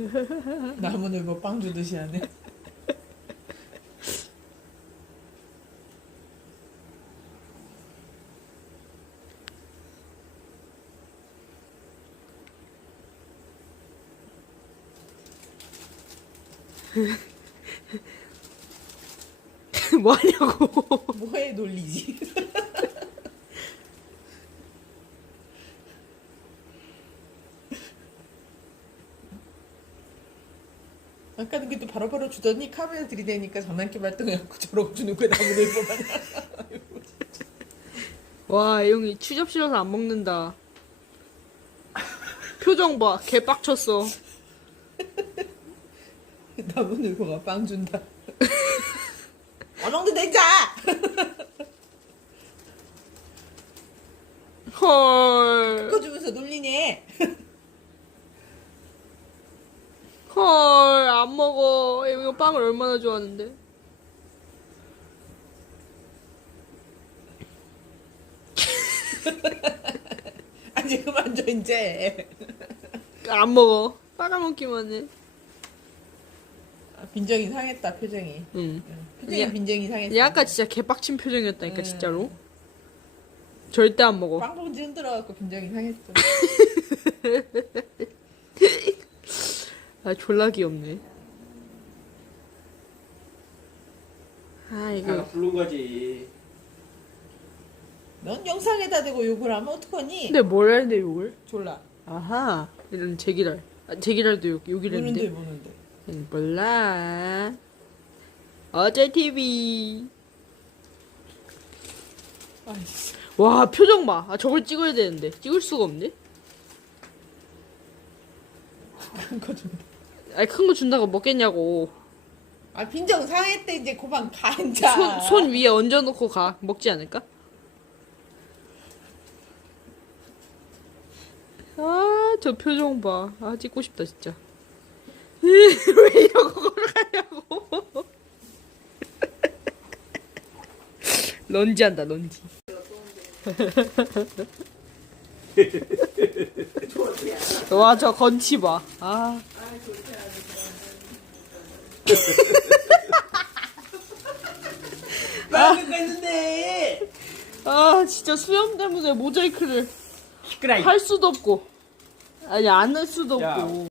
나무늘 뭐빵 주듯이 하네. 뭐 하냐고. 뭐해 놀리지? 아까는 그또 바로바로 주더니 카메라 들이대니까 장난기 발동해갖고 저러고 주는 거야 나무늘 보면 와, 이 형이 추접 싫어서 안 먹는다. 표정 봐. 개 빡쳤어. 나무늘 보가 빵 준다. 어멍도 내자. 헐. 그거 주면서 놀리네. 헐, 안 먹어. 이거 빵을 얼마나 좋아하는데. 아직 그만 줘 이제. 안 먹어. 빨아먹기만 해. 아, 빈정이 상했다 표정이. 응. 표정이 야. 빈정이 상했어. 얘 아까 진짜 개빡친 표정이었다니까, 음. 진짜로. 절대 안 먹어. 빵 봉지 흔들어갖고 빈정이 상했어. 아, 졸라 귀엽네. 아, 이거. 부른 거지. 넌 영상에다 대고 욕을 하면 어떡하니? 근데 뭘 하는데, 욕을? 졸라. 아하. 이런 제기랄. 아, 제기랄도 욕, 욕이랬는데. 보는데 보는데. 응, 몰라. 어제 TV. 아이씨. 와, 표정 봐. 아, 저걸 찍어야 되는데. 찍을 수가 없네? 큰거 좀. 아니, 큰 거 준다고 먹겠냐고. 아 빈정 상했대 이제 그만 가 이제. 손, 손 위에 얹어놓고 가. 먹지 않을까? 아, 저 표정 봐. 아, 찍고 싶다, 진짜. 왜 이러고 걸어가냐고. 런지 한다, 런지. 와, 저 건치 봐. 아. 말을 했는데. 아, 진짜 수염 때문에 모자이크를 시끄라. 할 수도 없고. 아니, 안 할 수도 야. 없고.